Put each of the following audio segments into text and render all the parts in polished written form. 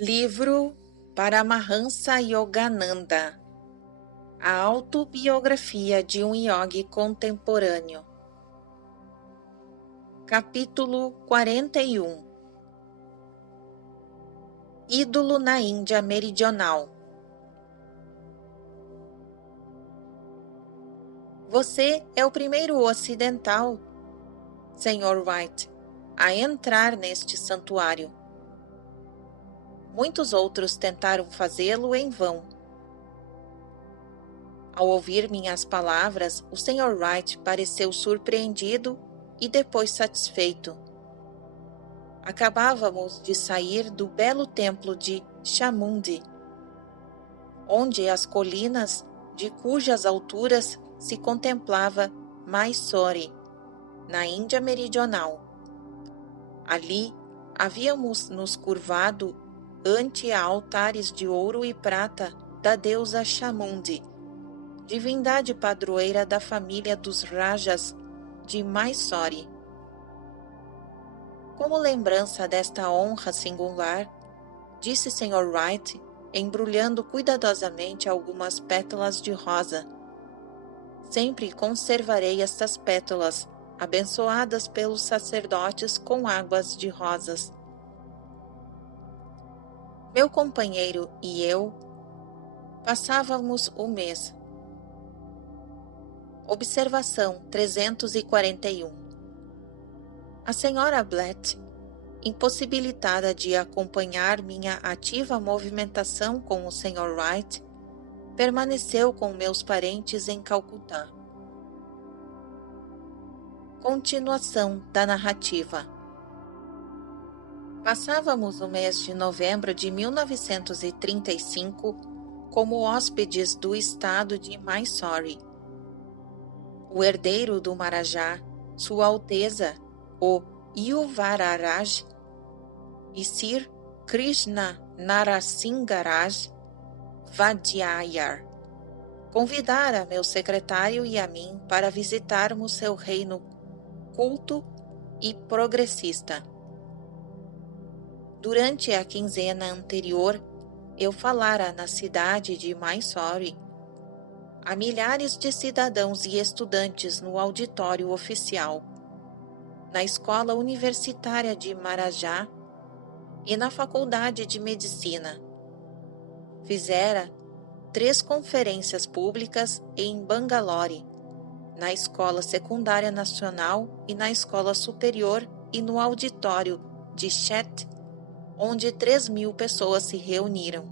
Livro Paramahansa Yogananda. A autobiografia de um yogi contemporâneo. Capítulo 41. Ídolo na Índia Meridional. Você é o primeiro ocidental, Sr. White, a entrar neste santuário. Muitos outros tentaram fazê-lo em vão. Ao ouvir minhas palavras, o Sr. Wright pareceu surpreendido e depois satisfeito. Acabávamos de sair do belo templo de Chamundi, onde as colinas de cujas alturas se contemplava Mysore, na Índia Meridional. Ali havíamos nos curvado ante altares de ouro e prata da deusa Chamundi, divindade padroeira da família dos Rajas de Mysore. Como lembrança desta honra singular, disse Sr. Wright, embrulhando cuidadosamente algumas pétalas de rosa, sempre conservarei estas pétalas, abençoadas pelos sacerdotes com águas de rosas. Meu companheiro e eu passávamos o mês. Observação 341. A senhora Blatt, impossibilitada de acompanhar minha ativa movimentação com o Sr. Wright, permaneceu com meus parentes em Calcutá. Continuação da narrativa. Passávamos o mês de novembro de 1935 como hóspedes do estado de Mysore. O herdeiro do Maharaja, Sua Alteza, o Yuvararaj, e Sir Krishna Narasimharaj Vadiyar, convidara meu secretário e a mim para visitarmos seu reino culto e progressista. Durante a quinzena anterior, eu falara na cidade de Mysore a milhares de cidadãos e estudantes no auditório oficial, na escola universitária de Maharaja e na faculdade de medicina. Fizera 3 conferências públicas em Bangalore, na escola secundária nacional e na escola superior e no auditório de Chet, onde 3.000 pessoas se reuniram.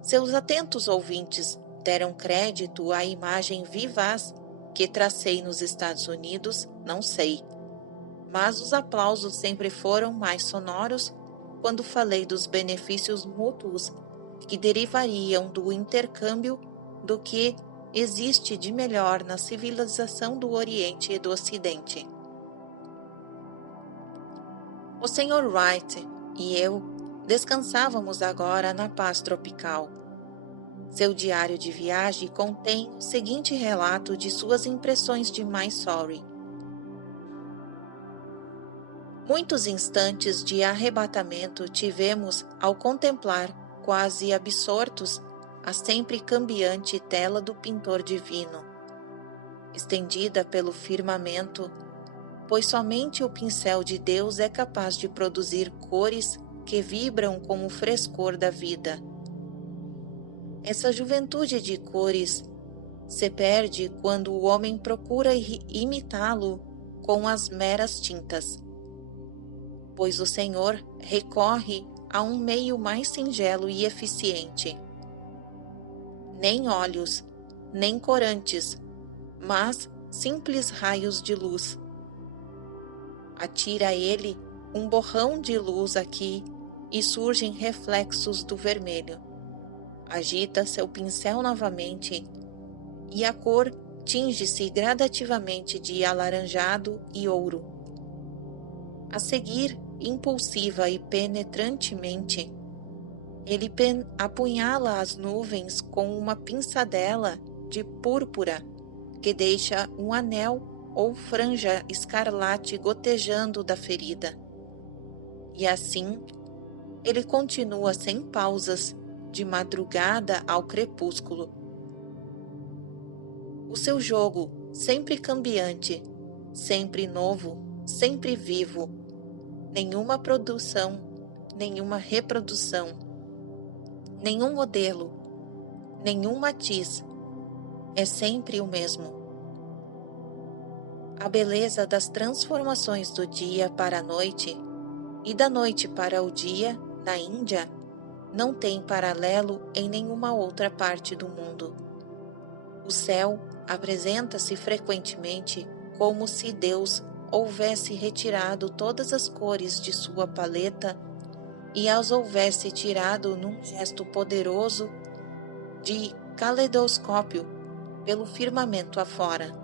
Seus atentos ouvintes deram crédito à imagem vivaz que tracei nos Estados Unidos, não sei, mas os aplausos sempre foram mais sonoros quando falei dos benefícios mútuos que derivariam do intercâmbio do que existe de melhor na civilização do Oriente e do Ocidente. O Sr. Wright e eu descansávamos agora na paz tropical. Seu diário de viagem contém o seguinte relato de suas impressões de Mysore. Muitos instantes de arrebatamento tivemos ao contemplar, quase absortos, a sempre cambiante tela do pintor divino, estendida pelo firmamento, pois somente o pincel de Deus é capaz de produzir cores que vibram com o frescor da vida. Essa juventude de cores se perde quando o homem procura imitá-lo com as meras tintas, pois o Senhor recorre a um meio mais singelo e eficiente. Nem óleos, nem corantes, mas simples raios de luz. Atira ele um borrão de luz aqui e surgem reflexos do vermelho. Agita seu pincel novamente e a cor tinge-se gradativamente de alaranjado e ouro. A seguir, impulsiva e penetrantemente, ele apunhala as nuvens com uma pinçadela de púrpura que deixa um anel ou franja escarlate gotejando da ferida. E assim, ele continua sem pausas, de madrugada ao crepúsculo. O seu jogo, sempre cambiante, sempre novo, sempre vivo. Nenhuma produção, nenhuma reprodução, nenhum modelo, nenhum matiz. É sempre o mesmo. A beleza das transformações do dia para a noite e da noite para o dia na Índia não tem paralelo em nenhuma outra parte do mundo. O céu apresenta-se frequentemente como se Deus houvesse retirado todas as cores de sua paleta e as houvesse tirado num gesto poderoso de caleidoscópio pelo firmamento afora.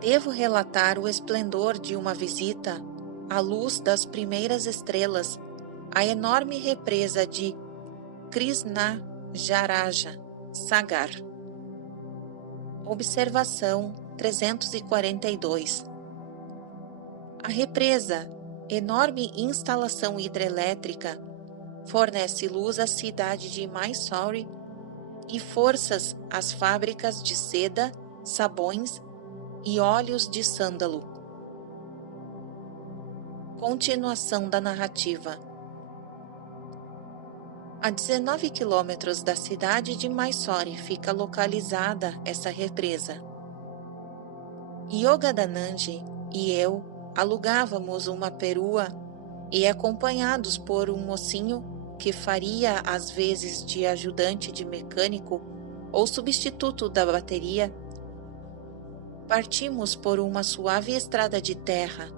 Devo relatar o esplendor de uma visita à luz das primeiras estrelas, a enorme represa de Krishnagaraja Sagar. Observação 342. A represa, enorme instalação hidrelétrica, fornece luz à cidade de Mysore e forças às fábricas de seda, sabões e óleos de sândalo. Continuação da narrativa. A 19 quilômetros da cidade de Mysore fica localizada essa represa. Yogananda e eu alugávamos uma perua e, acompanhados por um mocinho que faria às vezes de ajudante de mecânico ou substituto da bateria, partimos por uma suave estrada de terra.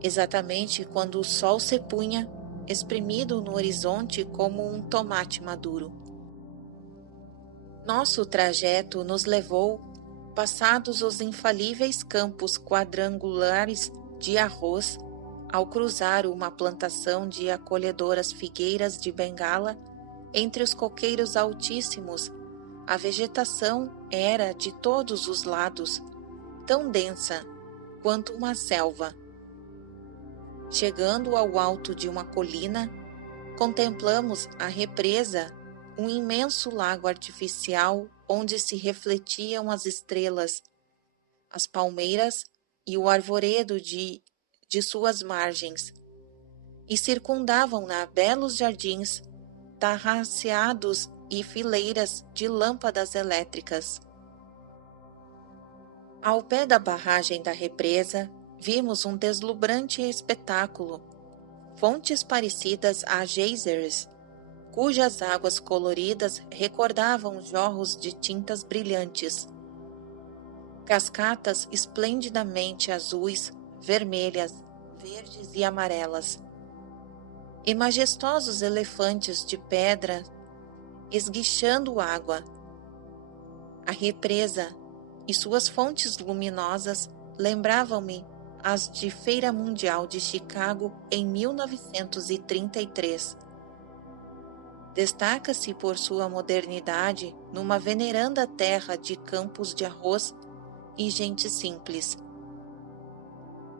Exatamente quando o sol se punha, espremido no horizonte como um tomate maduro. Nosso trajeto nos levou, passados os infalíveis campos quadrangulares de arroz, ao cruzar uma plantação de acolhedoras figueiras de Bengala, entre os coqueiros altíssimos, a vegetação era de todos os lados, tão densa quanto uma selva. Chegando ao alto de uma colina, contemplamos a represa, um imenso lago artificial onde se refletiam as estrelas, as palmeiras e o arvoredo de suas margens, e circundavam-na belos jardins, tarraceados e fileiras de lâmpadas elétricas. Ao pé da barragem da represa, vimos um deslumbrante espetáculo, fontes parecidas a geysers, cujas águas coloridas recordavam jorros de tintas brilhantes. Cascatas esplendidamente azuis, vermelhas, verdes e amarelas. E majestosos elefantes de pedra esguichando água. A represa e suas fontes luminosas lembravam-me as de Feira Mundial de Chicago em 1933. Destaca-se por sua modernidade numa veneranda terra de campos de arroz e gente simples.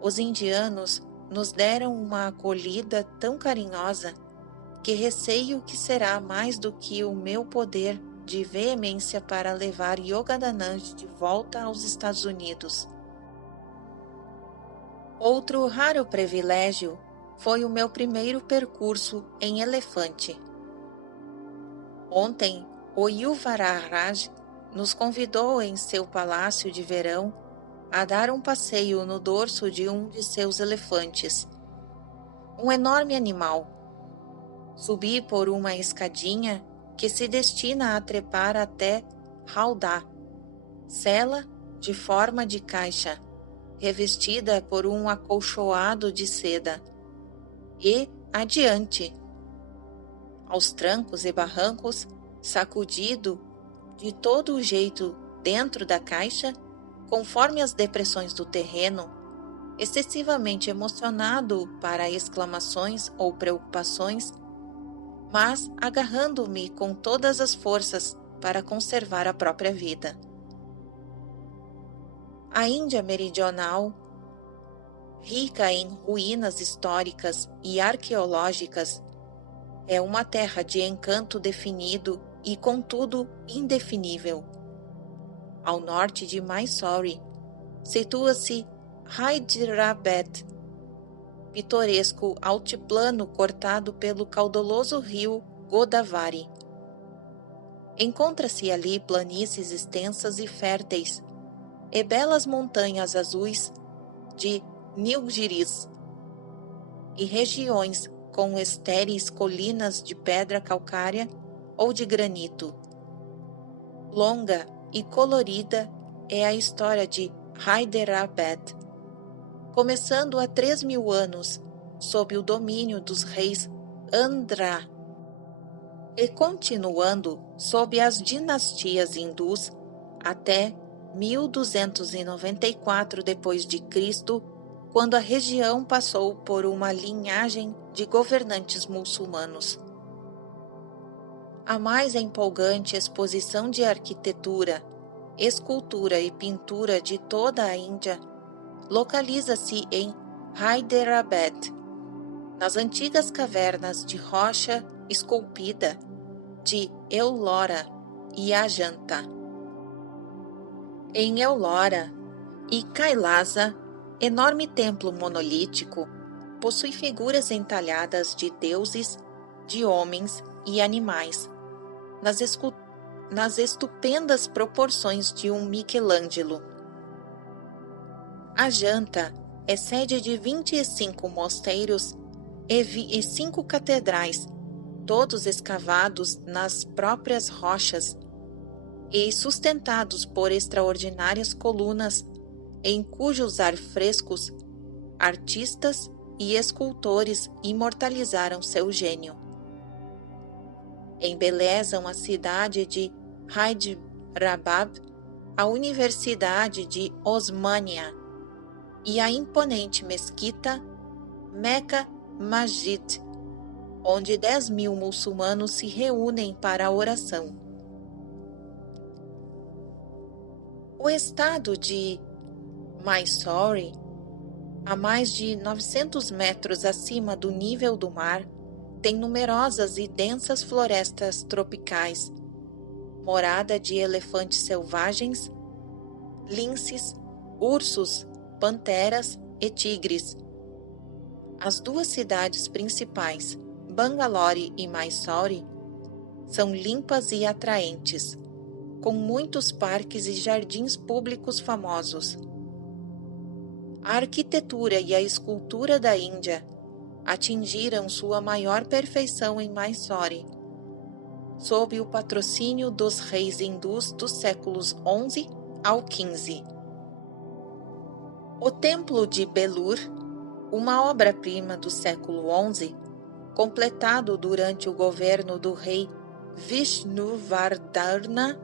Os indianos nos deram uma acolhida tão carinhosa que receio que será mais do que o meu poder de veemência para levar Yogananda de volta aos Estados Unidos. Outro raro privilégio foi o meu primeiro percurso em elefante. Ontem, o Yuvaraj nos convidou em seu palácio de verão a dar um passeio no dorso de um de seus elefantes. Um enorme animal. Subi por uma escadinha que se destina a trepar até Howdah, cela de forma de caixa, revestida por um acolchoado de seda, e adiante, aos trancos e barrancos, sacudido de todo o jeito dentro da caixa, conforme as depressões do terreno, excessivamente emocionado para exclamações ou preocupações, mas agarrando-me com todas as forças para conservar a própria vida. A Índia meridional rica em ruínas históricas e arqueológicas, é uma terra de encanto definido e, contudo, indefinível. Ao norte de Mysore, situa-se Hyderabad, pitoresco altiplano cortado pelo caudaloso rio Godavari. Encontra-se ali planícies extensas e férteis, e belas montanhas azuis de Nilgiris, e regiões com estéreis colinas de pedra calcária ou de granito. Longa e colorida é a história de Hyderabad, começando há 3.000 anos, sob o domínio dos reis Andhra, e continuando sob as dinastias hindus até 1294 d.C., quando a região passou por uma linhagem de governantes muçulmanos. A mais empolgante exposição de arquitetura, escultura e pintura de toda a Índia localiza-se em Hyderabad, nas antigas cavernas de rocha esculpida de Ellora e Ajanta. Em Ellora e Kailasa, enorme templo monolítico, possui figuras entalhadas de deuses, de homens e animais, nas estupendas proporções de um Michelangelo. Ajanta é sede de 25 mosteiros e 5 catedrais, todos escavados nas próprias rochas e sustentados por extraordinárias colunas em cujos arfrescos artistas e escultores imortalizaram seu gênio. Embelezam a cidade de Hyderabad, a Universidade de Osmania e a imponente mesquita Mecca Masjid, onde 10.000 muçulmanos se reúnem para a oração. O estado de Mysore, a mais de 900 metros acima do nível do mar, tem numerosas e densas florestas tropicais, morada de elefantes selvagens, linces, ursos, panteras e tigres. As duas cidades principais, Bangalore e Mysore, são limpas e atraentes, com muitos parques e jardins públicos famosos. A arquitetura e a escultura da Índia atingiram sua maior perfeição em Mysore, sob o patrocínio dos reis hindus dos séculos XI ao XV. O Templo de Belur, uma obra-prima do século XI, completado durante o governo do rei Vishnuvardhana,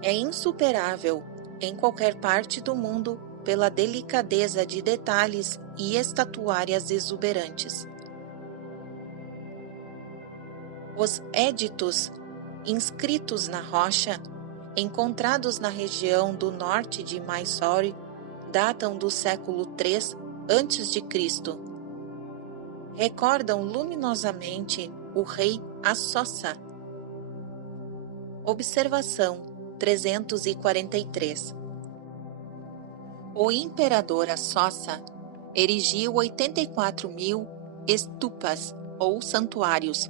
é insuperável em qualquer parte do mundo pela delicadeza de detalhes e estatuárias exuberantes. Os éditos inscritos na rocha, encontrados na região do norte de Mysore, datam do século III a.C. Recordam luminosamente o rei Ashoka. Observação 343. O imperador Ashoka erigiu 84.000 stupas, ou santuários,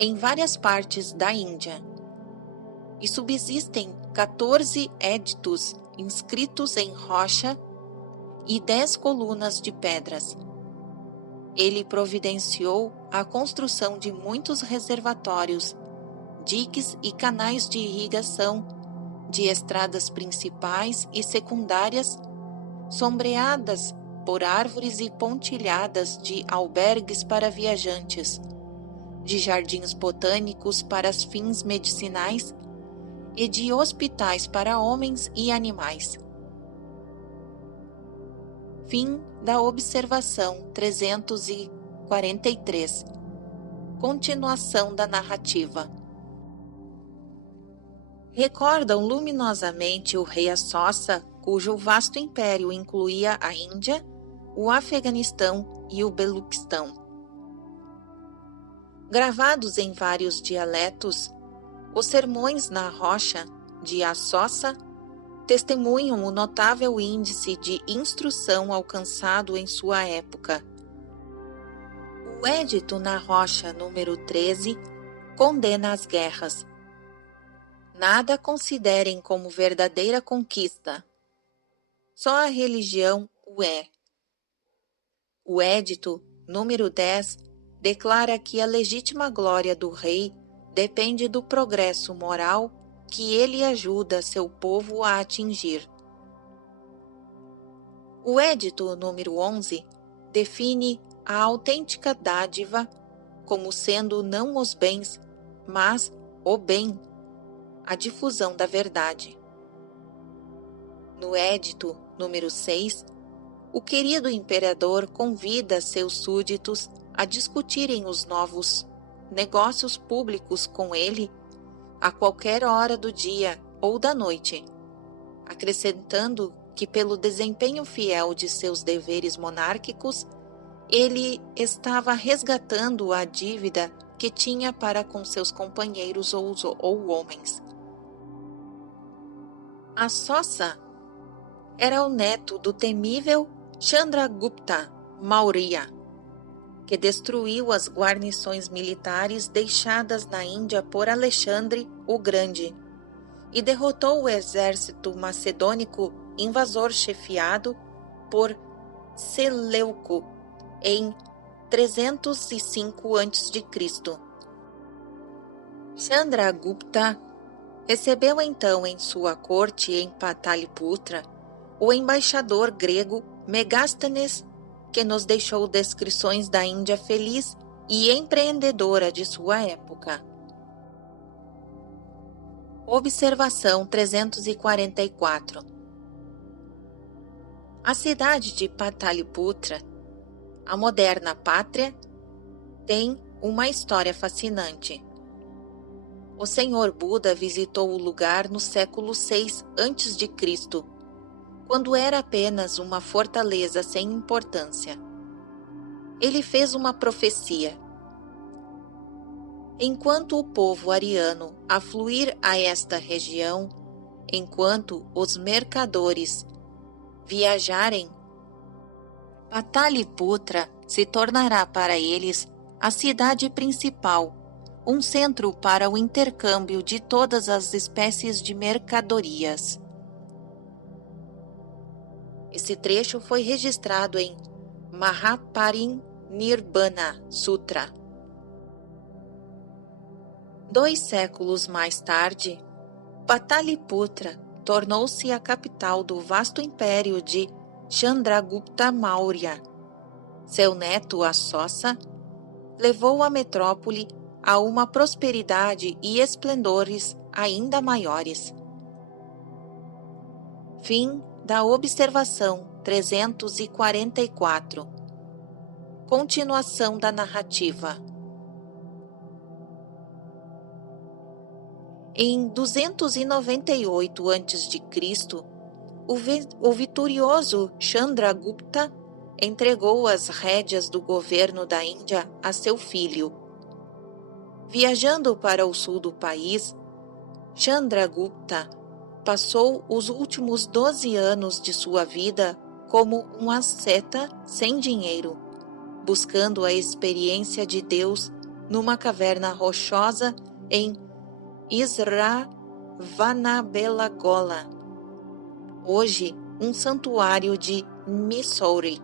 em várias partes da Índia, e subsistem 14 éditos inscritos em rocha e 10 colunas de pedras. Ele providenciou a construção de muitos reservatórios, diques e canais de irrigação, de estradas principais e secundárias, sombreadas por árvores e pontilhadas de albergues para viajantes, de jardins botânicos para fins medicinais e de hospitais para homens e animais. Fim da observação 343. Continuação da narrativa. Recordam luminosamente o rei Ashoka, cujo vasto império incluía a Índia, o Afeganistão e o Beluquistão. Gravados em vários dialetos, os Sermões na Rocha, de Assossa, testemunham o notável índice de instrução alcançado em sua época. O Edito na Rocha número 13 condena as guerras. Nada considerem como verdadeira conquista. Só a religião o é. O Edito número 10 declara que a legítima glória do rei depende do progresso moral que ele ajuda seu povo a atingir. O Edito número 11 define a autêntica dádiva como sendo não os bens, mas o bem, a difusão da verdade. No Edito número 6, o querido imperador convida seus súditos a discutirem os novos negócios públicos com ele a qualquer hora do dia ou da noite, acrescentando que pelo desempenho fiel de seus deveres monárquicos, ele estava resgatando a dívida que tinha para com seus companheiros ou homens. Assossa era o neto do temível Chandragupta Maurya, que destruiu as guarnições militares deixadas na Índia por Alexandre o Grande e derrotou o exército macedônico invasor chefiado por Seleuco em 305 a.C. Chandragupta recebeu então em sua corte em Pataliputra o embaixador grego Megasthenes, que nos deixou descrições da Índia feliz e empreendedora de sua época. Observação 344. A cidade de Pataliputra, a moderna pátria, tem uma história fascinante. O Senhor Buda visitou o lugar no século VI a.C., quando era apenas uma fortaleza sem importância. Ele fez uma profecia. Enquanto o povo ariano afluir a esta região, enquanto os mercadores viajarem, Pataliputra se tornará para eles a cidade principal, um centro para o intercâmbio de todas as espécies de mercadorias. Esse trecho foi registrado em Mahaparinirvana Sutra. 2 séculos mais tarde, Pataliputra tornou-se a capital do vasto império de Chandragupta Maurya. Seu neto Assossa levou a metrópole a uma prosperidade e esplendores ainda maiores. Fim da observação 344. Continuação da narrativa. Em 298 a.C., o vitorioso Chandragupta entregou as rédeas do governo da Índia a seu filho. Viajando para o sul do país, Chandragupta passou os últimos 12 anos de sua vida como um asceta sem dinheiro, buscando a experiência de Deus numa caverna rochosa em Isravanabellagola, hoje um santuário de Mysore.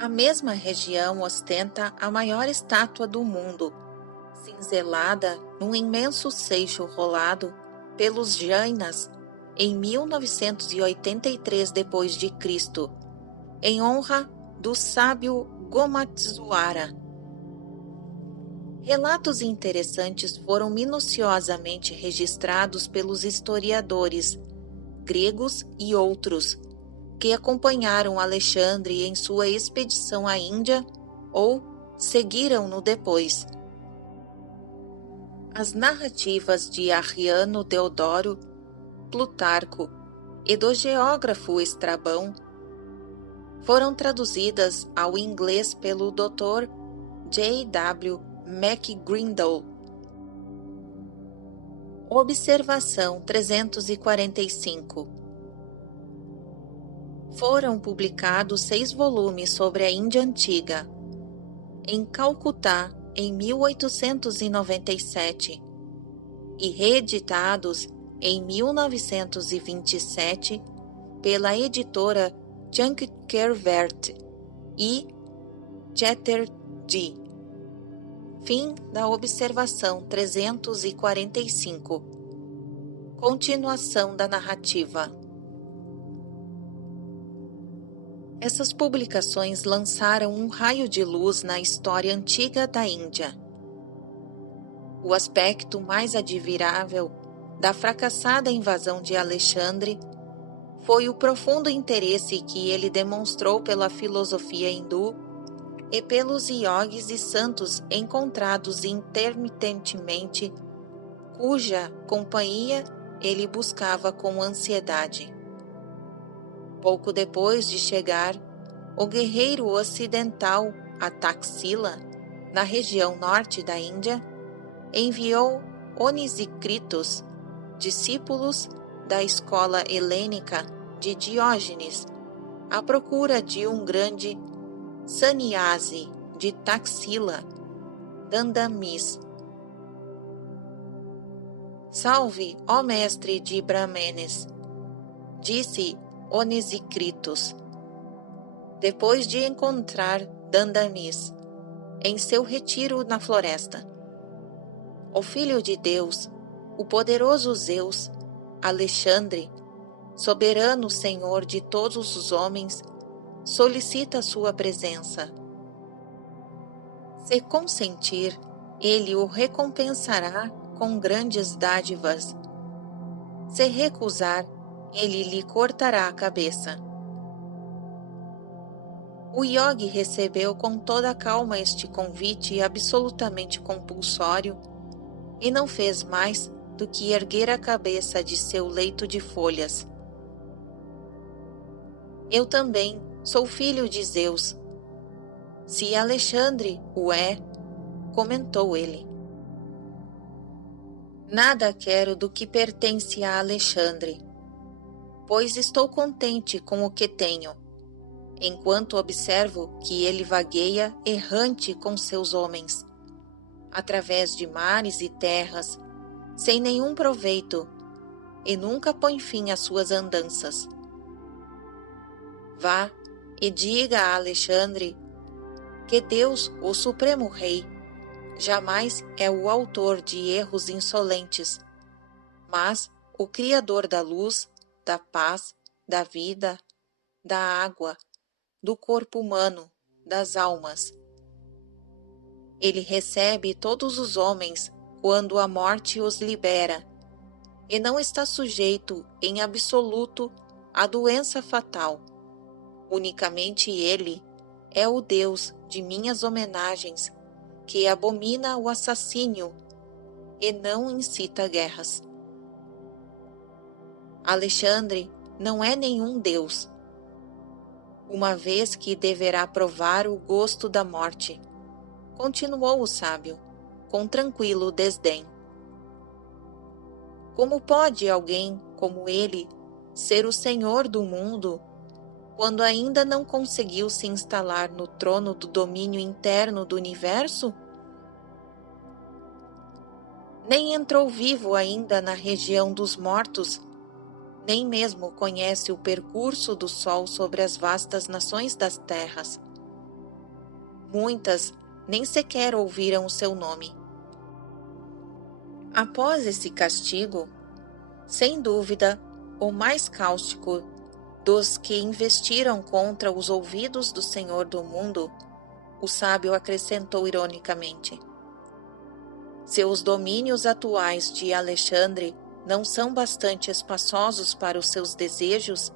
A mesma região ostenta a maior estátua do mundo, cinzelada num imenso seixo rolado pelos Jainas em 1983 d.C., em honra do sábio Gomatswara. Relatos interessantes foram minuciosamente registrados pelos historiadores gregos e outros que acompanharam Alexandre em sua expedição à Índia ou seguiram-no depois. As narrativas de Arriano Deodoro, Plutarco e do geógrafo Estrabão foram traduzidas ao inglês pelo Dr. J. W. McGrindle. Observação 345. Foram publicados 6 volumes sobre a Índia Antiga, em Calcutá, em 1897, e reeditados em 1927 pela editora Chankkervert e Chatterjee. Fim da observação 345. Continuação da narrativa. Essas publicações lançaram um raio de luz na história antiga da Índia. O aspecto mais admirável da fracassada invasão de Alexandre foi o profundo interesse que ele demonstrou pela filosofia hindu e pelos iogues e santos encontrados intermitentemente, cuja companhia ele buscava com ansiedade. Pouco depois de chegar, o guerreiro ocidental a Taxila, na região norte da Índia, enviou Onisícritos, discípulos da escola helênica de Diógenes, à procura de um grande sannyasi de Taxila, Dandamis. Salve, ó mestre de Brahmenes, disse Onisícritos, depois de encontrar Dandamis em seu retiro na floresta. O Filho de Deus, o poderoso Zeus, Alexandre, soberano Senhor de todos os homens, solicita sua presença. Se consentir, ele o recompensará com grandes dádivas. Se recusar, ele lhe cortará a cabeça. O yogi recebeu com toda a calma este convite absolutamente compulsório e não fez mais do que erguer a cabeça de seu leito de folhas. Eu também sou filho de Zeus. Se Alexandre o é, comentou ele. Nada quero do que pertence a Alexandre, pois estou contente com o que tenho, enquanto observo que ele vagueia errante com seus homens, através de mares e terras, sem nenhum proveito, e nunca põe fim às suas andanças. Vá e diga a Alexandre que Deus, o Supremo Rei, jamais é o autor de erros insolentes, mas o Criador da luz, da paz, da vida, da água, do corpo humano, das almas. Ele recebe todos os homens quando a morte os libera, e não está sujeito em absoluto à doença fatal. Unicamente ele é o Deus de minhas homenagens, que abomina o assassínio e não incita guerras. Alexandre não é nenhum Deus, uma vez que deverá provar o gosto da morte, continuou o sábio, com tranquilo desdém. Como pode alguém como ele ser o senhor do mundo quando ainda não conseguiu se instalar no trono do domínio interno do universo? Nem entrou vivo ainda na região dos mortos, nem mesmo conhece o percurso do sol sobre as vastas nações das terras. Muitas nem sequer ouviram o seu nome. Após esse castigo, sem dúvida, o mais cáustico dos que investiram contra os ouvidos do Senhor do mundo, o sábio acrescentou ironicamente: se os domínios atuais de Alexandre não são bastante espaçosos para os seus desejos,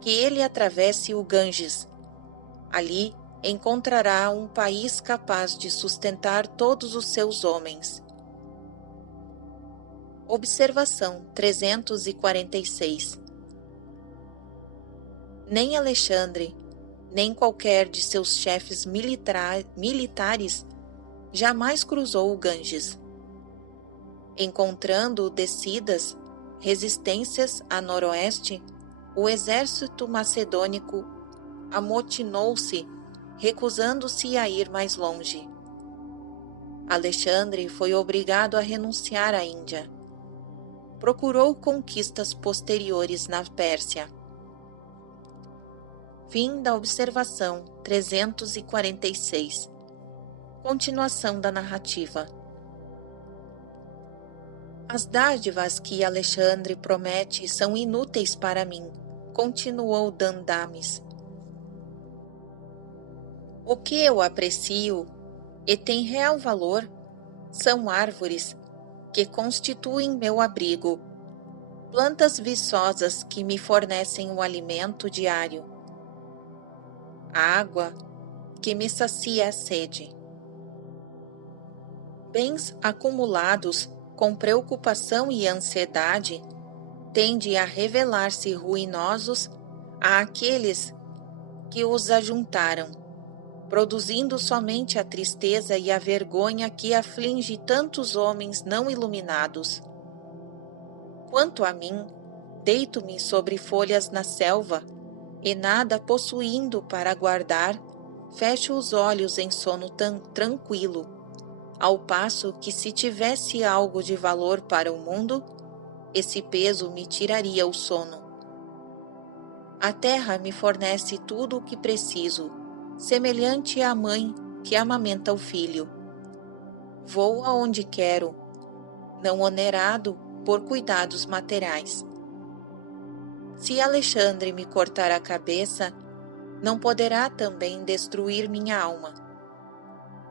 que ele atravesse o Ganges. Ali encontrará um país capaz de sustentar todos os seus homens. Observação 346. Nem Alexandre, nem qualquer de seus chefes militares jamais cruzou o Ganges. Encontrando descidas, resistências a noroeste, o exército macedônico amotinou-se, recusando-se a ir mais longe. Alexandre foi obrigado a renunciar à Índia. Procurou conquistas posteriores na Pérsia. Fim da observação 346. Continuação da narrativa. As dádivas que Alexandre promete são inúteis para mim, continuou Dandamis. O que eu aprecio e tem real valor são árvores que constituem meu abrigo, plantas viçosas que me fornecem o alimento diário, a água que me sacia a sede. Bens acumulados com preocupação e ansiedade tendem a revelar-se ruinosos àqueles que os ajuntaram, produzindo somente a tristeza e a vergonha que aflige tantos homens não iluminados. Quanto a mim, deito-me sobre folhas na selva, e nada possuindo para guardar, fecho os olhos em sono tranquilo, ao passo que se tivesse algo de valor para o mundo, esse peso me tiraria o sono. A terra me fornece tudo o que preciso, semelhante à mãe que amamenta o filho. Vou aonde quero, não onerado por cuidados materiais. Se Alexandre me cortar a cabeça, não poderá também destruir minha alma.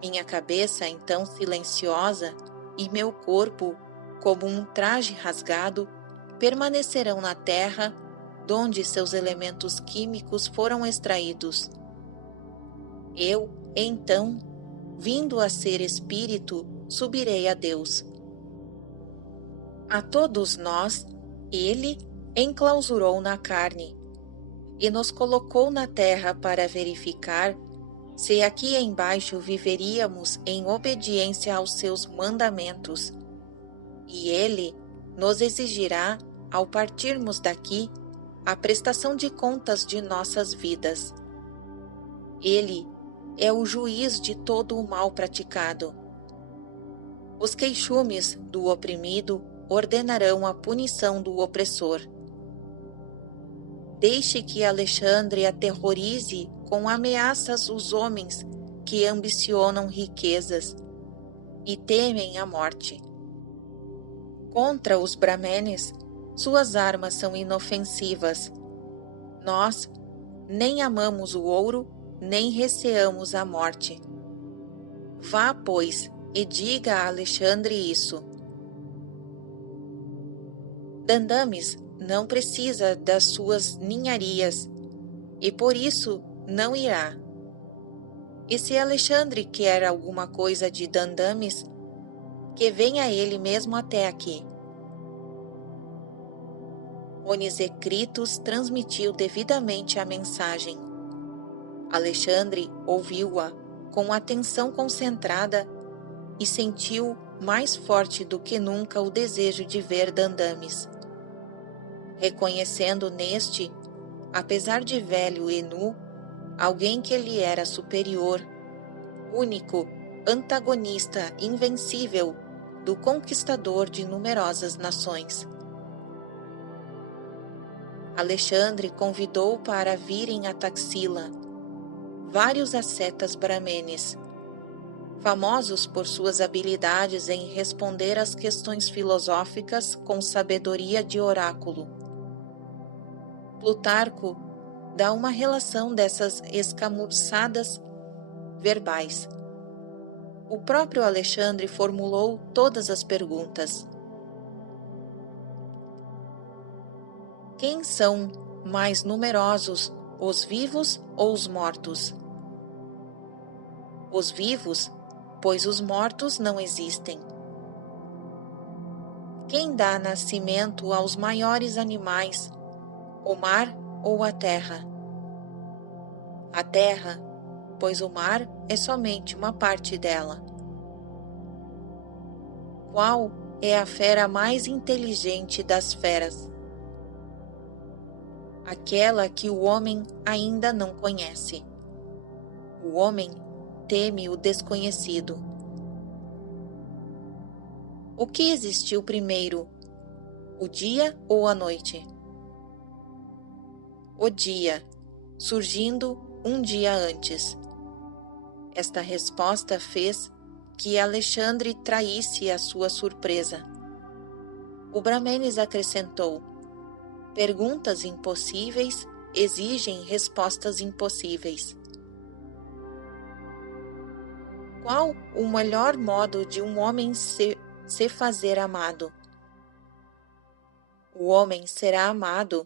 Minha cabeça, então silenciosa, e meu corpo, como um traje rasgado, permanecerão na terra, donde seus elementos químicos foram extraídos. Eu, então, vindo a ser espírito, subirei a Deus. A todos nós, Ele enclausurou na carne e nos colocou na terra para verificar se aqui embaixo viveríamos em obediência aos seus mandamentos. E Ele nos exigirá, ao partirmos daqui, a prestação de contas de nossas vidas. Ele é o juiz de todo o mal praticado. Os queixumes do oprimido ordenarão a punição do opressor. Deixe que Alexandre aterrorize com ameaças os homens que ambicionam riquezas e temem a morte. Contra os brahmanes, suas armas são inofensivas. Nós nem amamos o ouro, nem receamos a morte. Vá, pois, e diga a Alexandre isso. Dandamis não precisa das suas ninharias, e por isso não irá. E se Alexandre quer alguma coisa de Dandamis, que venha ele mesmo até aqui. Onisecritus transmitiu devidamente a mensagem. Alexandre ouviu-a com atenção concentrada e sentiu mais forte do que nunca o desejo de ver Dandamis. Reconhecendo neste, apesar de velho e nu, alguém que lhe era superior, único, antagonista invencível do conquistador de numerosas nações. Alexandre convidou para virem a Taxila vários ascetas brahmenes, famosos por suas habilidades em responder às questões filosóficas com sabedoria de oráculo. Plutarco dá uma relação dessas escamuçadas verbais. O próprio Alexandre formulou todas as perguntas. Quem são mais numerosos, os vivos ou os mortos? Os vivos, pois os mortos não existem. Quem dá nascimento aos maiores animais, o mar ou a terra? a terra, pois o mar é somente uma parte dela. Qual é a fera mais inteligente das feras? Aquela que o homem ainda não conhece. O homem teme o desconhecido. O que existiu primeiro, o dia ou a noite? O dia, surgindo um dia antes. Esta resposta fez que Alexandre traísse a sua surpresa. O Brahmenes acrescentou: perguntas impossíveis exigem respostas impossíveis. Qual o melhor modo de um homem se fazer amado? O homem será amado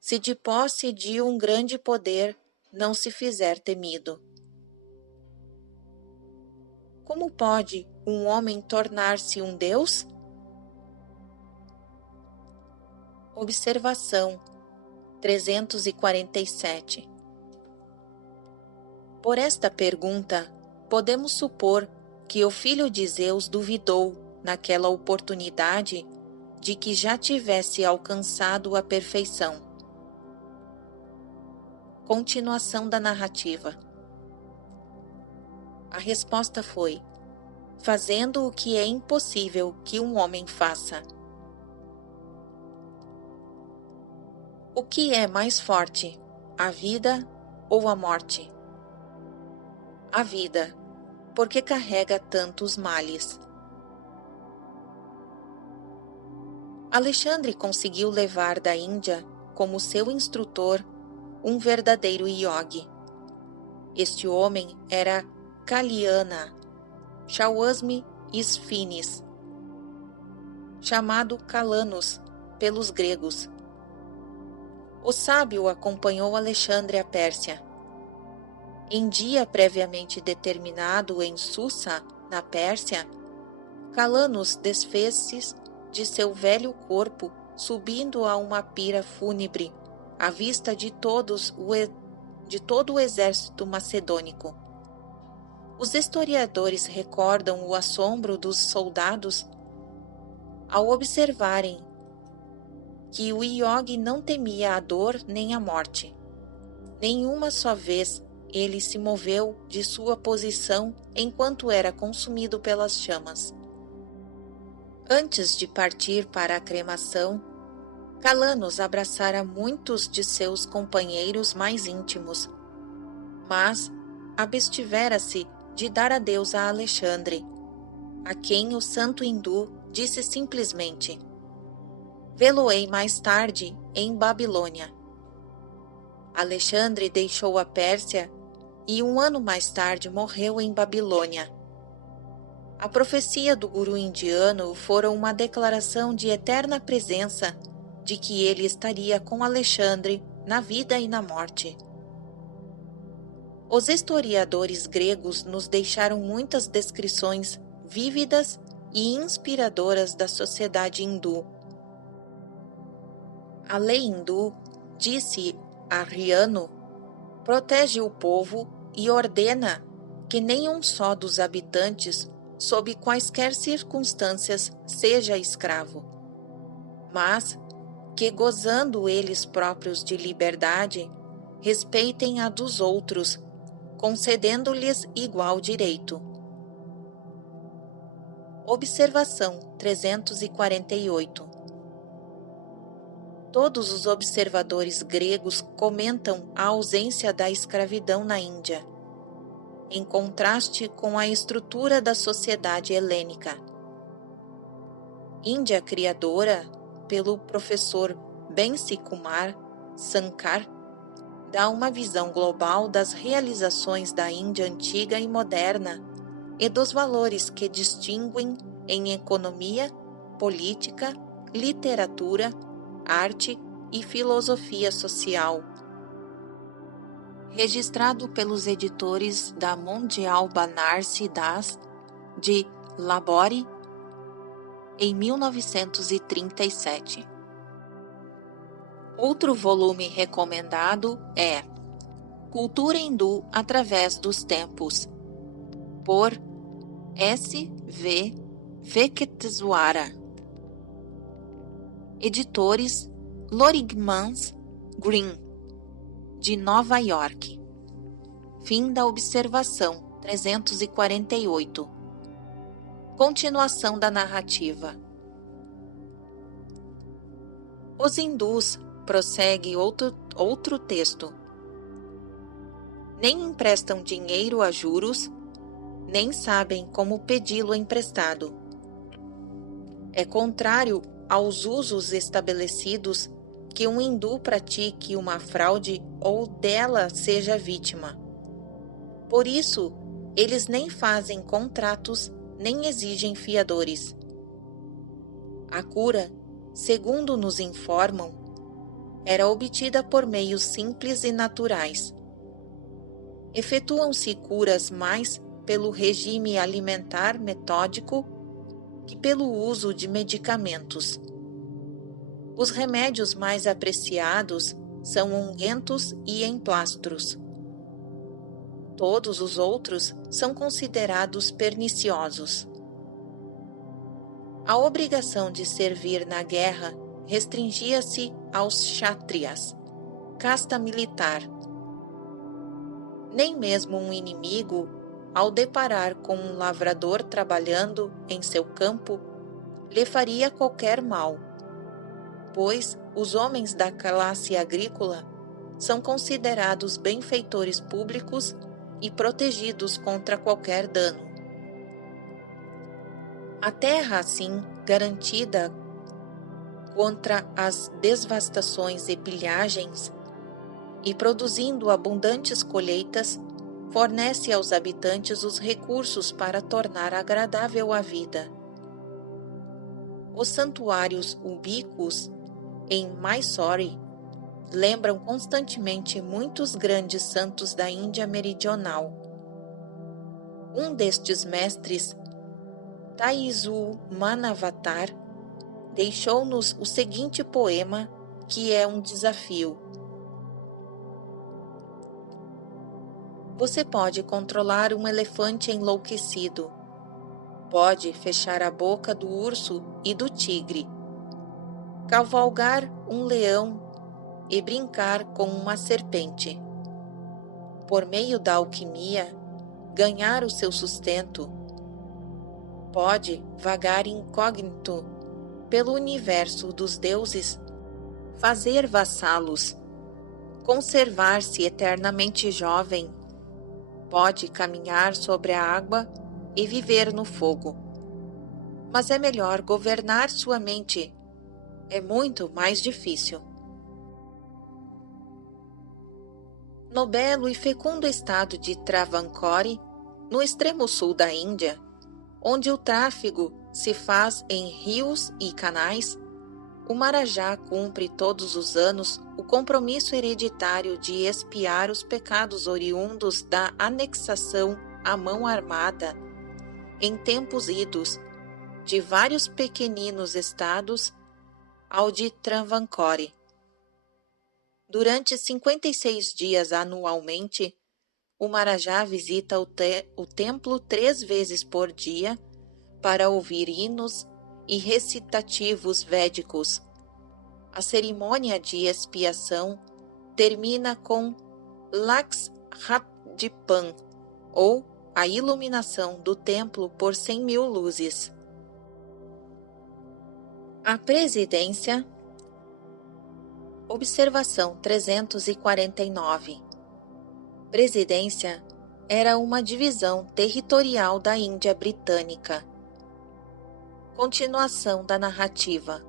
se de posse de um grande poder não se fizer temido. Como pode um homem tornar-se um Deus? Observação 347. Por esta pergunta, podemos supor que o filho de Zeus duvidou, naquela oportunidade, de que já tivesse alcançado a perfeição. Continuação da narrativa. A resposta foi: fazendo o que é impossível que um homem faça. O que é mais forte, a vida ou a morte? A vida, porque carrega tantos males. Alexandre conseguiu levar da Índia, como seu instrutor, um verdadeiro yogi. Este homem era Kalyana Shawasmi Isfinis, chamado Calanus pelos gregos. O sábio acompanhou Alexandre à Pérsia. Em dia previamente determinado em Susa, na Pérsia, Calanus desfez-se de seu velho corpo, subindo a uma pira fúnebre, à vista de todo o exército macedônico. Os historiadores recordam o assombro dos soldados ao observarem que o iogue não temia a dor nem a morte. Nenhuma só vez ele se moveu de sua posição enquanto era consumido pelas chamas. Antes de partir para a cremação, Calanus abraçara muitos de seus companheiros mais íntimos, mas abstivera-se de dar adeus a Alexandre, a quem o santo hindu disse simplesmente: vê-lo-ei mais tarde em Babilônia. Alexandre deixou a Pérsia e 1 ano mais tarde morreu em Babilônia. A profecia do guru indiano fora uma declaração de eterna presença de que ele estaria com Alexandre na vida e na morte. Os historiadores gregos nos deixaram muitas descrições vívidas e inspiradoras da sociedade hindu. A lei hindu, disse Arriano, protege o povo e ordena que nenhum só dos habitantes, sob quaisquer circunstâncias, seja escravo, mas que, gozando eles próprios de liberdade, respeitem a dos outros, concedendo-lhes igual direito. Observação 348. Todos os observadores gregos comentam a ausência da escravidão na Índia, em contraste com a estrutura da sociedade helênica. Índia criadora, pelo professor Bensi Kumar Sankar, dá uma visão global das realizações da Índia antiga e moderna e dos valores que distinguem em economia, política, literatura, arte e filosofia social. Registrado pelos editores da Mondial Banarsi Das, de Lahore, em 1937. Outro volume recomendado é Cultura hindu através dos tempos, por S. V. Venkateswara. Editores Lorigmans Green, de Nova York. Fim da observação 348. Continuação da narrativa. Os hindus, prossegue outro texto, nem emprestam dinheiro a juros, nem sabem como pedi-lo emprestado. É contrário aos usos estabelecidos que um hindu pratique uma fraude ou dela seja vítima. Por isso, eles nem fazem contratos, nem exigem fiadores. A cura, segundo nos informam, era obtida por meios simples e naturais. Efetuam-se curas mais pelo regime alimentar metódico que pelo uso de medicamentos. Os remédios mais apreciados são unguentos e emplastros. Todos os outros são considerados perniciosos. A obrigação de servir na guerra restringia-se aos kshatriyas, casta militar. Nem mesmo um inimigo, ao deparar com um lavrador trabalhando em seu campo, lhe faria qualquer mal, pois os homens da classe agrícola são considerados benfeitores públicos e protegidos contra qualquer dano. A terra, assim, garantida contra as devastações e pilhagens, e produzindo abundantes colheitas, fornece aos habitantes os recursos para tornar agradável a vida. Os santuários ubíquos em Mysore lembram constantemente muitos grandes santos da Índia meridional. Um destes mestres, Taizu Manavatar, deixou-nos o seguinte poema, que é um desafio. Você pode controlar um elefante enlouquecido. Pode fechar a boca do urso e do tigre. Cavalgar um leão e brincar com uma serpente. Por meio da alquimia, ganhar o seu sustento. Pode vagar incógnito pelo universo dos deuses, fazer vassalos, conservar-se eternamente jovem. Pode caminhar sobre a água e viver no fogo. Mas é melhor governar sua mente. É muito mais difícil. No belo e fecundo estado de Travancore, no extremo sul da Índia, onde o tráfego se faz em rios e canais, o Marajá cumpre todos os anos o compromisso hereditário de expiar os pecados oriundos da anexação à mão armada, em tempos idos, de vários pequeninos estados ao de Travancore. Durante 56 dias anualmente, o Marajá visita o templo 3 vezes por dia para ouvir hinos e recitativos védicos. A cerimônia de expiação termina com Lakshatdipan, ou a iluminação do templo por 100.000 luzes. A presidência. Observação 349. Presidência era uma divisão territorial da Índia Britânica. Continuação da narrativa.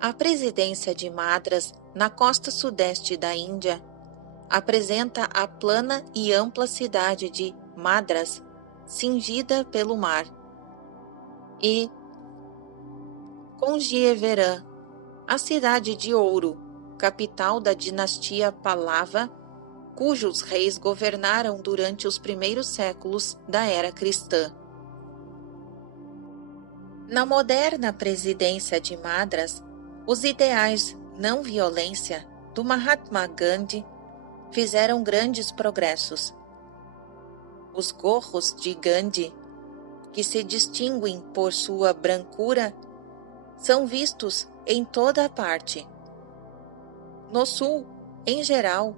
A presidência de Madras, na costa sudeste da Índia, apresenta a plana e ampla cidade de Madras, cingida pelo mar, e Conjeeveram, a cidade de Ouro, capital da dinastia Pallava, cujos reis governaram durante os primeiros séculos da era cristã. Na moderna presidência de Madras, os ideais não violência do Mahatma Gandhi fizeram grandes progressos. Os gorros de Gandhi, que se distinguem por sua brancura, são vistos em toda a parte. No sul, em geral,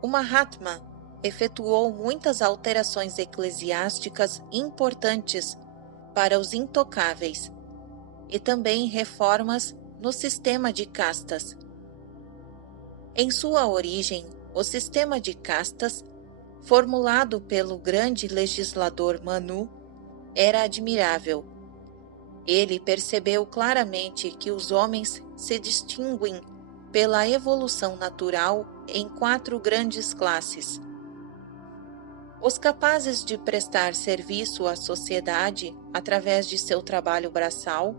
o Mahatma efetuou muitas alterações eclesiásticas importantes para os intocáveis e também reformas no sistema de castas. Em sua origem, o sistema de castas, formulado pelo grande legislador Manu, era admirável. Ele percebeu claramente que os homens se distinguem pela evolução natural em 4 grandes classes. Os capazes de prestar serviço à sociedade através de seu trabalho braçal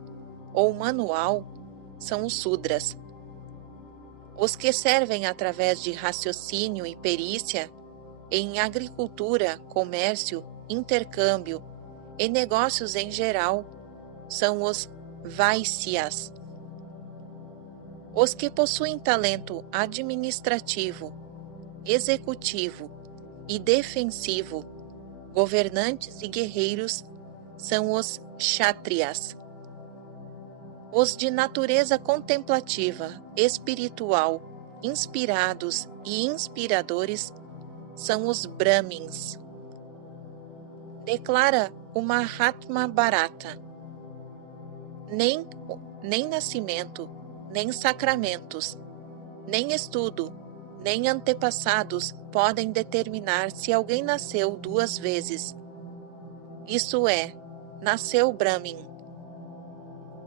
ou manual são os Sudras. Os que servem através de raciocínio e perícia em agricultura, comércio, intercâmbio e negócios em geral são os Vaisyas. Os que possuem talento administrativo, executivo e defensivo, governantes e guerreiros, são os Kshatriyas. Os de natureza contemplativa, espiritual, inspirados e inspiradores são os Brahmins. Declara o Mahatma Bharata: nem nascimento, nem sacramentos, nem estudo, nem antepassados podem determinar se alguém nasceu 2 vezes. Isto é, nasceu Brahmin.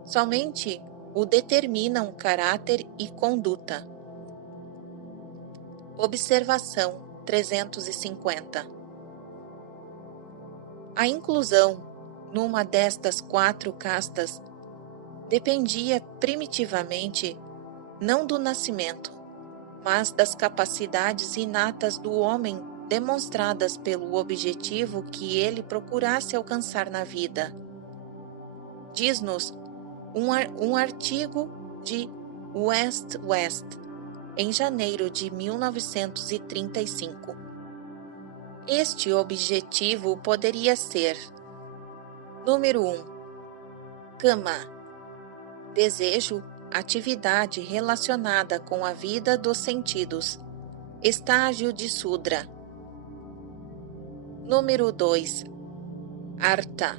Somente o determinam caráter e conduta. Observação 350. A inclusão numa destas 4 castas dependia primitivamente não do nascimento, mas das capacidades inatas do homem demonstradas pelo objetivo que ele procurasse alcançar na vida. Diz-nos um artigo de West, em janeiro de 1935. Este objetivo poderia ser: número 1, Kama, desejo, atividade relacionada com a vida dos sentidos, estágio de Sudra. Número 2, Artha,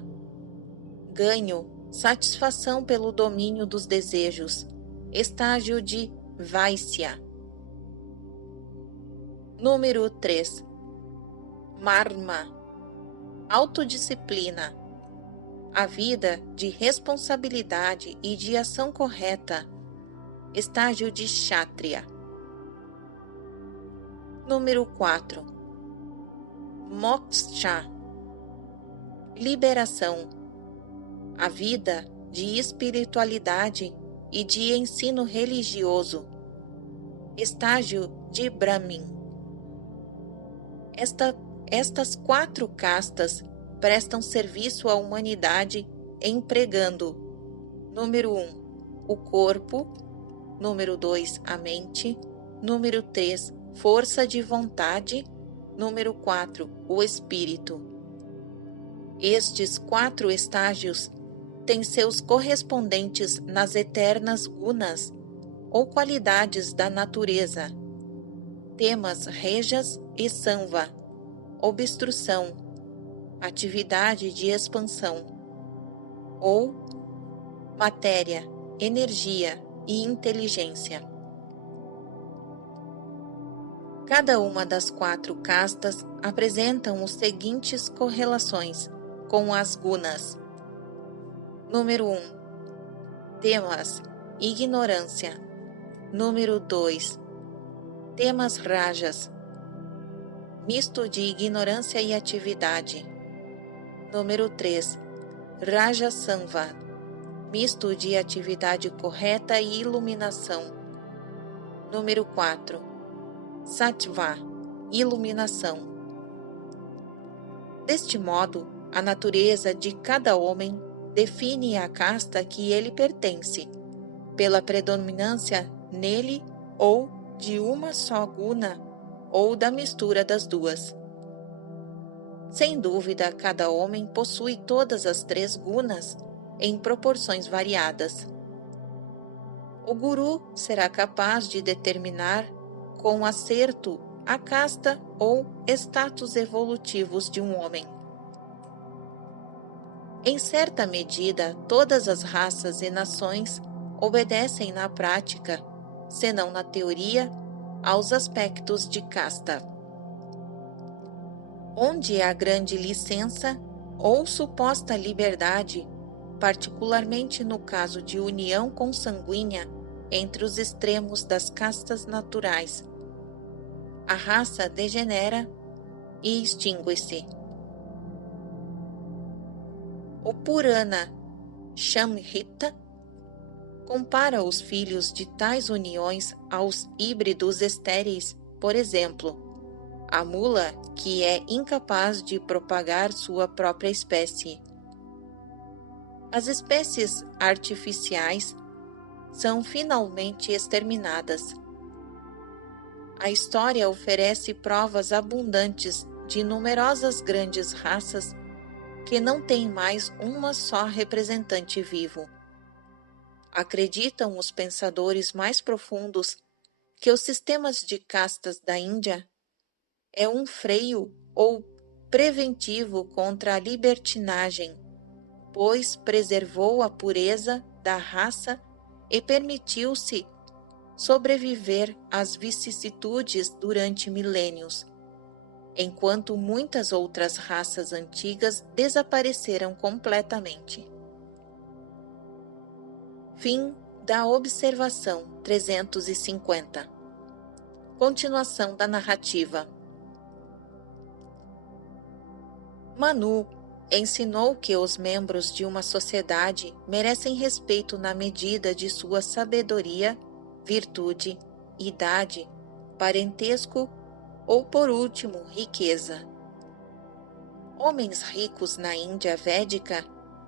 ganho, satisfação pelo domínio dos desejos, estágio de Vaisya. Número 3, Marma, autodisciplina, a vida de responsabilidade e de ação correta, estágio de Kshatriya. Número 4, Moksha, liberação, a vida de espiritualidade e de ensino religioso, estágio de Brahmin. Estas 4 castas prestam serviço à humanidade empregando: número 1, o corpo; número 2, a mente; número 3, força de vontade; número 4, o espírito. Estes 4 estágios têm seus correspondentes nas eternas gunas, ou qualidades da natureza, temas rejas e samva, obstrução, atividade de expansão, ou matéria, energia e inteligência. Cada uma das 4 castas apresentam os seguintes correlações com as gunas. Número 1, temas, ignorância. Número 2, temas rajas, misto de ignorância e atividade. Número 3, Raja Samva, misto de atividade correta e iluminação. Número 4, Sattva, iluminação. Deste modo, a natureza de cada homem define a casta que ele pertence, pela predominância nele ou de uma só guna ou da mistura das duas. Sem dúvida, cada homem possui todas as 3 gunas em proporções variadas. O guru será capaz de determinar com acerto a casta ou status evolutivos de um homem. Em certa medida, todas as raças e nações obedecem na prática, se não na teoria, aos aspectos de casta. Onde há grande licença ou suposta liberdade, particularmente no caso de união consanguínea entre os extremos das castas naturais, a raça degenera e extingue-se. O Purana Samhita compara os filhos de tais uniões aos híbridos estéreis, por exemplo, a mula que é incapaz de propagar sua própria espécie. As espécies artificiais são finalmente exterminadas. A história oferece provas abundantes de numerosas grandes raças que não têm mais uma só representante vivo. Acreditam os pensadores mais profundos que os sistemas de castas da Índia é um freio ou preventivo contra a libertinagem, pois preservou a pureza da raça e permitiu-se sobreviver às vicissitudes durante milênios, enquanto muitas outras raças antigas desapareceram completamente. Fim da observação 350. Continuação da narrativa. Manu ensinou que os membros de uma sociedade merecem respeito na medida de sua sabedoria, virtude, idade, parentesco ou, por último, riqueza. Homens ricos na Índia védica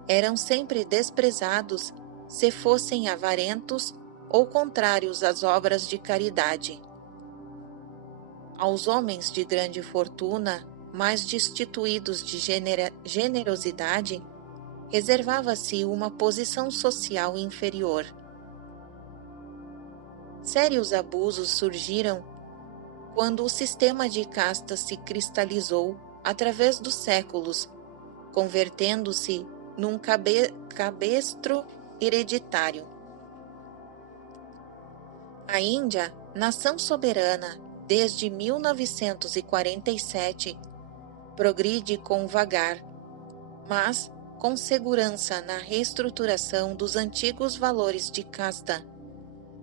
eram sempre desprezados se fossem avarentos ou contrários às obras de caridade. Aos homens de grande fortuna, mais destituídos de generosidade, reservava-se uma posição social inferior. Sérios abusos surgiram quando o sistema de castas se cristalizou através dos séculos, convertendo-se num cabestro hereditário. A Índia, nação soberana desde 1947, progride com vagar, mas com segurança na reestruturação dos antigos valores de casta,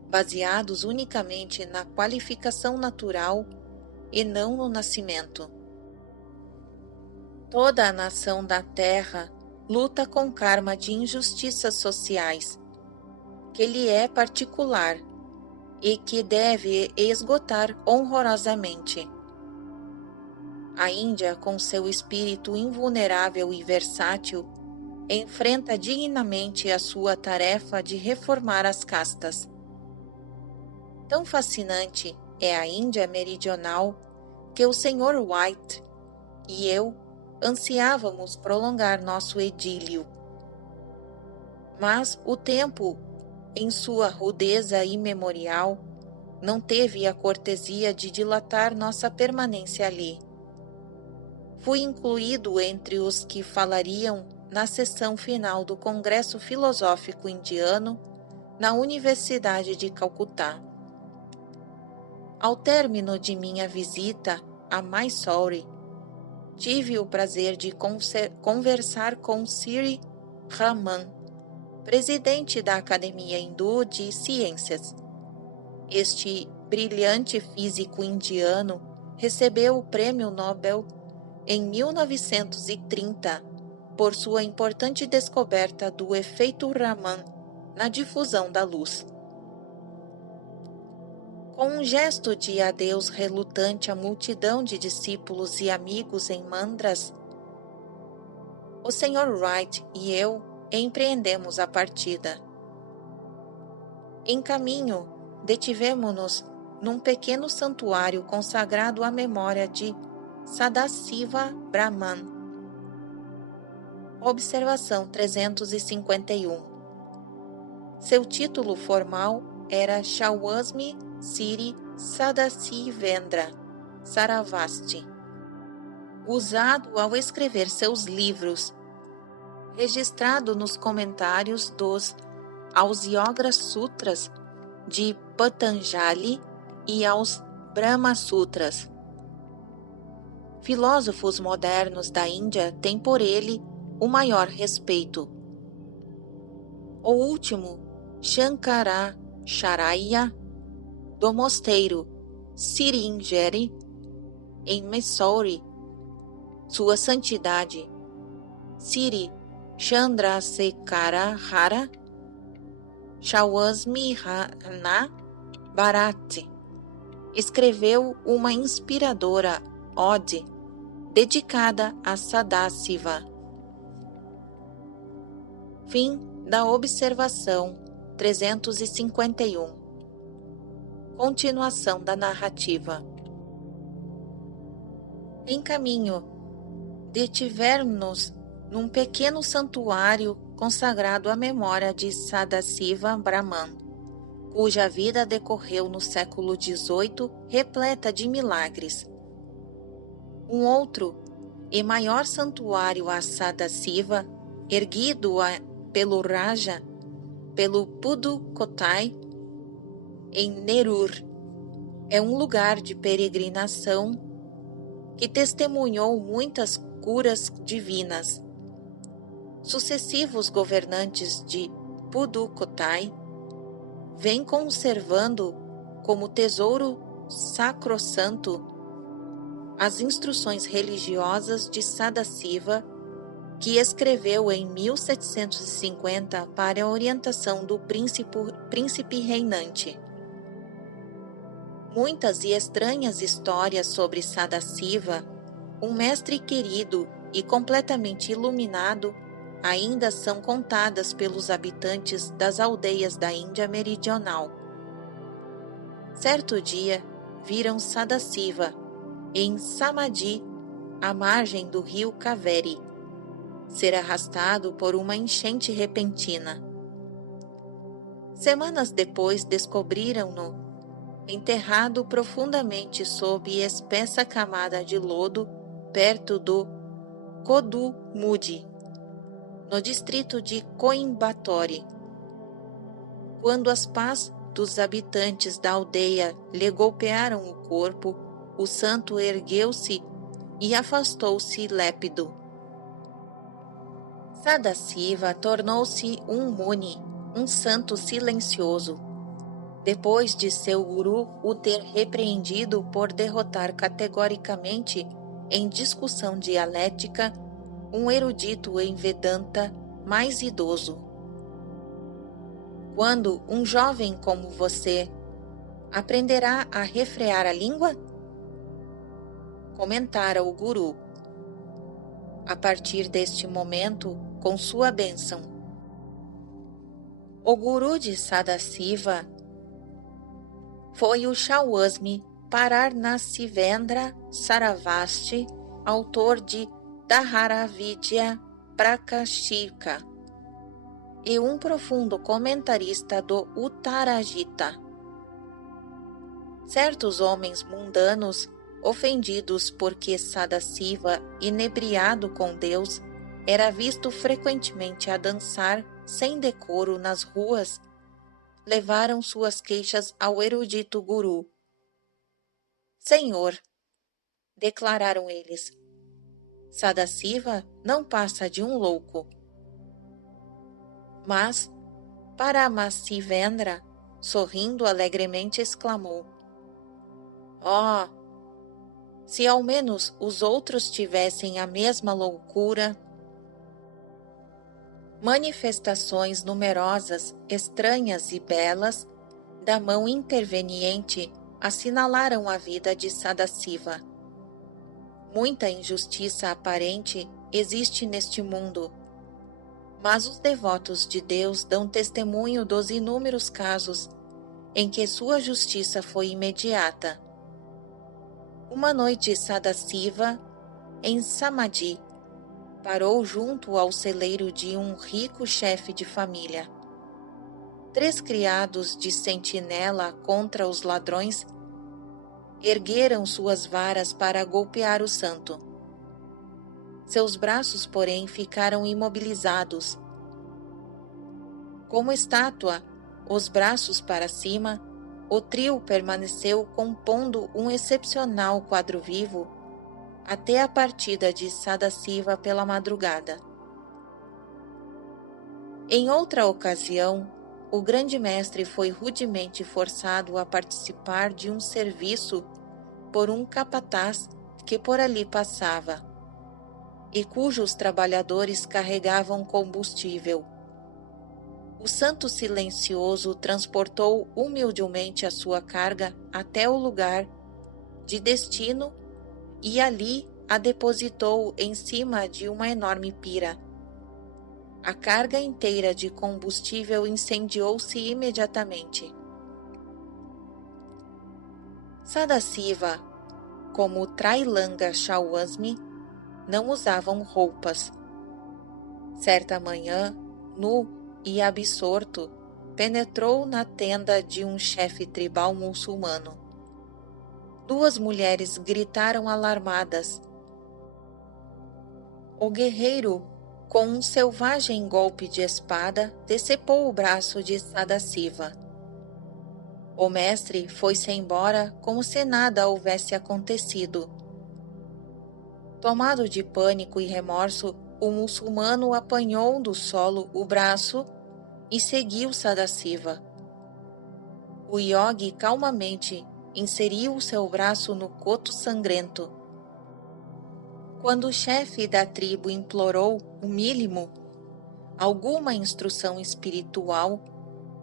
baseados unicamente na qualificação natural e não no nascimento. Toda a nação da Terra luta com karma de injustiças sociais, que lhe é particular e que deve esgotar honrosamente. A Índia, com seu espírito invulnerável e versátil, enfrenta dignamente a sua tarefa de reformar as castas. Tão fascinante é a Índia meridional que o Sr. White e eu ansiávamos prolongar nosso idílio. Mas o tempo, em sua rudeza imemorial, não teve a cortesia de dilatar nossa permanência ali. Fui incluído entre os que falariam na sessão final do Congresso Filosófico Indiano na Universidade de Calcutá. Ao término de minha visita a Mysore, tive o prazer de conversar com Sri Raman, presidente da Academia Hindu de Ciências. Este brilhante físico indiano recebeu o Prêmio Nobel em 1930 por sua importante descoberta do efeito Raman na difusão da luz. Com um gesto de adeus relutante à multidão de discípulos e amigos em Madras, o Sr. Wright e eu empreendemos a partida. Em caminho, detivemo-nos num pequeno santuário consagrado à memória de Sadasiva Brahman. Observação 351. Seu título formal era Shawasmi Siri Sadasivendra Saravasti, usado ao escrever seus livros, registrado nos comentários aos Yoga Sutras de Patanjali e aos Brahma Sutras. Filósofos modernos da Índia têm por ele o maior respeito. O último, Shankaracharya, do mosteiro Siringeri, em Mysore, Sua Santidade Siri Chandrasekhara Shawasmihana Bharati, escreveu uma inspiradora ode dedicada a Sadasiva. Fim da observação 351. Continuação da narrativa. Em caminho, detiveram-nos num pequeno santuário consagrado à memória de Sadasiva Brahman, cuja vida decorreu no século XVIII, repleta de milagres. Um outro e maior santuário a Sadasiva, erguido pelo Raja, pelo Pudukkottai, em Nerur, é um lugar de peregrinação que testemunhou muitas curas divinas. Sucessivos governantes de Pudukkottai vêm conservando como tesouro sacrossanto as instruções religiosas de Sadasiva, que escreveu em 1750 para a orientação do príncipe reinante. Muitas e estranhas histórias sobre Sadasiva, um mestre querido e completamente iluminado, ainda são contadas pelos habitantes das aldeias da Índia meridional. Certo dia, viram Sadasiva em Samadhi, à margem do rio Kaveri, ser arrastado por uma enchente repentina. Semanas depois descobriram-no enterrado profundamente sob espessa camada de lodo perto do Kodumudi, no distrito de Coimbatore. Quando as pás dos habitantes da aldeia lhe golpearam o corpo, o santo ergueu-se e afastou-se lépido. Sadasiva tornou-se um Muni, um santo silencioso, depois de seu guru o ter repreendido por derrotar categoricamente, em discussão dialética, um erudito em Vedanta mais idoso. Quando um jovem como você aprenderá a refrear a língua? Comentara o guru. A partir deste momento, com sua bênção. O guru de Sadasiva foi o Shawasmi Paranasivendra Saravasti, autor de Dharavidya Prakashika, e um profundo comentarista do Uttarajita. Certos homens mundanos, ofendidos porque Sadasiva, inebriado com Deus, era visto frequentemente a dançar sem decoro nas ruas, levaram suas queixas ao erudito guru. Senhor, declararam eles, Sadasiva não passa de um louco. Mas Paramasivendra, sorrindo alegremente, exclamou, Oh, se ao menos os outros tivessem a mesma loucura! Manifestações numerosas, estranhas e belas, da mão interveniente, assinalaram a vida de Sadasiva. Muita injustiça aparente existe neste mundo, mas os devotos de Deus dão testemunho dos inúmeros casos em que sua justiça foi imediata. Uma noite Sadasiva, em Samadhi, parou junto ao celeiro de um rico chefe de família. 3 criados de sentinela contra os ladrões ergueram suas varas para golpear o santo. Seus braços, porém, ficaram imobilizados. Como estátua, os braços para cima, o trio permaneceu compondo um excepcional quadro vivo até a partida de Sadasiva pela madrugada. Em outra ocasião, o grande mestre foi rudemente forçado a participar de um serviço por um capataz que por ali passava, e cujos trabalhadores carregavam combustível. O santo silencioso transportou humildemente a sua carga até o lugar de destino e ali a depositou em cima de uma enorme pira. A carga inteira de combustível incendiou-se imediatamente. Sadasiva, como Trailanga Shawasmi, não usavam roupas. Certa manhã, nu e absorto, penetrou na tenda de um chefe tribal muçulmano. 2 mulheres gritaram alarmadas. O guerreiro, com um selvagem golpe de espada, decepou o braço de Sadasiva. O mestre foi-se embora como se nada houvesse acontecido. Tomado de pânico e remorso, o muçulmano apanhou do solo o braço e seguiu Sadasiva. O iogue calmamente inseriu o seu braço no coto sangrento. Quando o chefe da tribo implorou o mínimo, alguma instrução espiritual,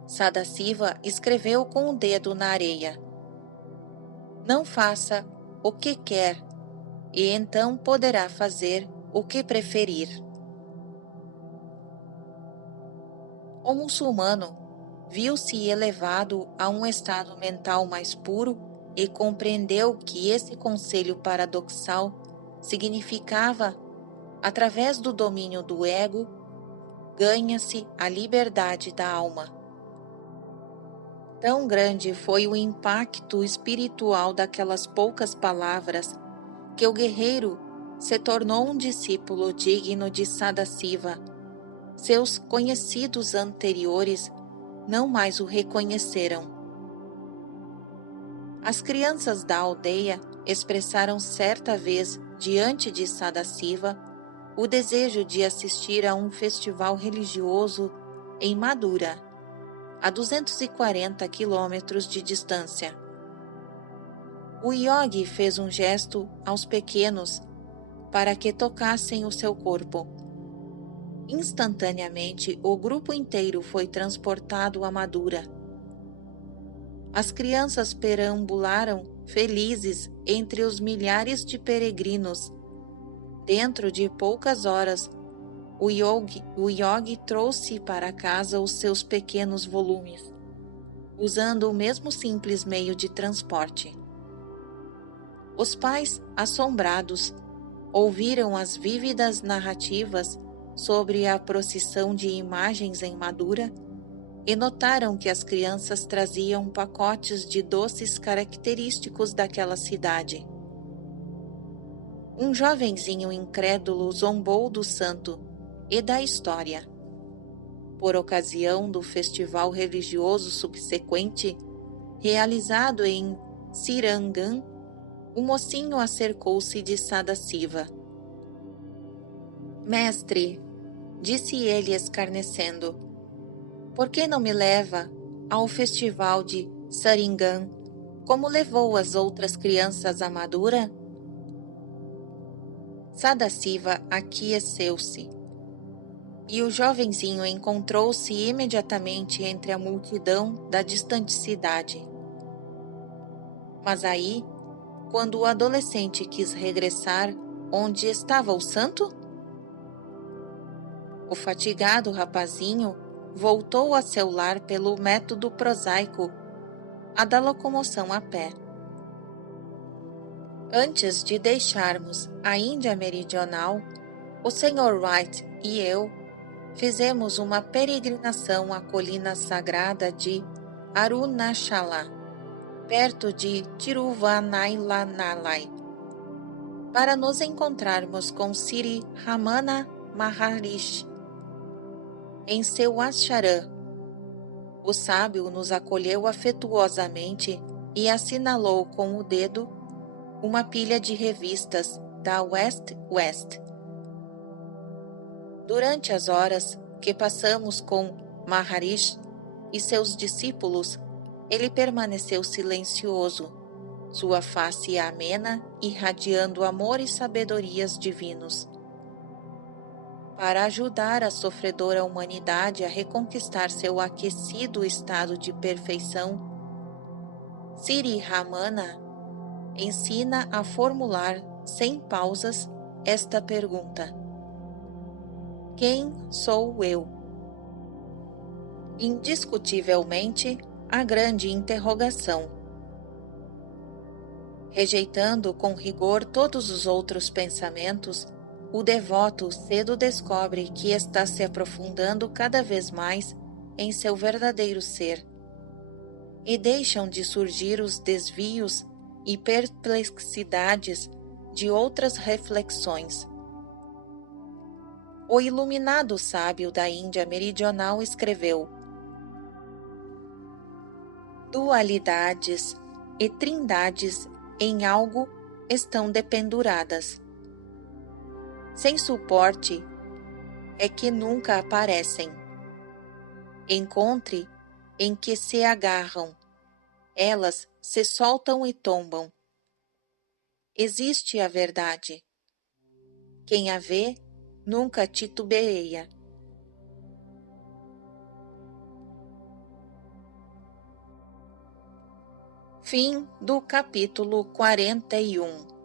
Sadasiva escreveu com o dedo na areia: não faça o que quer, e então poderá fazer o que preferir. O muçulmano viu-se elevado a um estado mental mais puro e compreendeu que esse conselho paradoxal significava, através do domínio do ego, ganha-se a liberdade da alma. Tão grande foi o impacto espiritual daquelas poucas palavras que o guerreiro se tornou um discípulo digno de Sadasiva. Seus conhecidos anteriores não mais o reconheceram. As crianças da aldeia expressaram certa vez diante de Sadasiva o desejo de assistir a um festival religioso em Madura, a 240 quilômetros de distância. O iogue fez um gesto aos pequenos para que tocassem o seu corpo. Instantaneamente, o grupo inteiro foi transportado a Madura. As crianças perambularam felizes entre os milhares de peregrinos. Dentro de poucas horas, o iogue trouxe para casa os seus pequenos volumes, usando o mesmo simples meio de transporte. Os pais, assombrados, ouviram as vívidas narrativas sobre a procissão de imagens em Madura e notaram que as crianças traziam pacotes de doces característicos daquela cidade. Um jovenzinho incrédulo zombou do santo e da história. Por ocasião do festival religioso subsequente, realizado em Cirangan, o mocinho acercou-se de Sadasiva. Mestre, disse ele escarnecendo, por que não me leva ao festival de Saringan, como levou as outras crianças à Madura? Sadasiva aqueceu-se, e o jovenzinho encontrou-se imediatamente entre a multidão da distante cidade. Mas aí, quando o adolescente quis regressar onde estava o santo, o fatigado rapazinho voltou a seu lar pelo método prosaico a da locomoção a pé. Antes de deixarmos a Índia Meridional, o Sr. Wright e eu fizemos uma peregrinação à colina sagrada de Arunachala, perto de Tiruvannamalai, para nos encontrarmos com Sri Ramana Maharishi em seu ashram. O sábio nos acolheu afetuosamente e assinalou com o dedo uma pilha de revistas da West. Durante as horas que passamos com Maharishi e seus discípulos, ele permaneceu silencioso, sua face amena irradiando amor e sabedorias divinos. Para ajudar a sofredora humanidade a reconquistar seu aquecido estado de perfeição, Sri Ramana ensina a formular sem pausas esta pergunta: quem sou eu? Indiscutivelmente, a grande interrogação. Rejeitando com rigor todos os outros pensamentos, o devoto cedo descobre que está se aprofundando cada vez mais em seu verdadeiro ser, e deixam de surgir os desvios e perplexidades de outras reflexões. O iluminado sábio da Índia Meridional escreveu: dualidades e trindades em algo estão dependuradas. Sem suporte é que nunca aparecem. Encontre em que se agarram, elas se soltam e tombam. Existe a verdade. Quem a vê nunca titubeia. Fim do capítulo 41.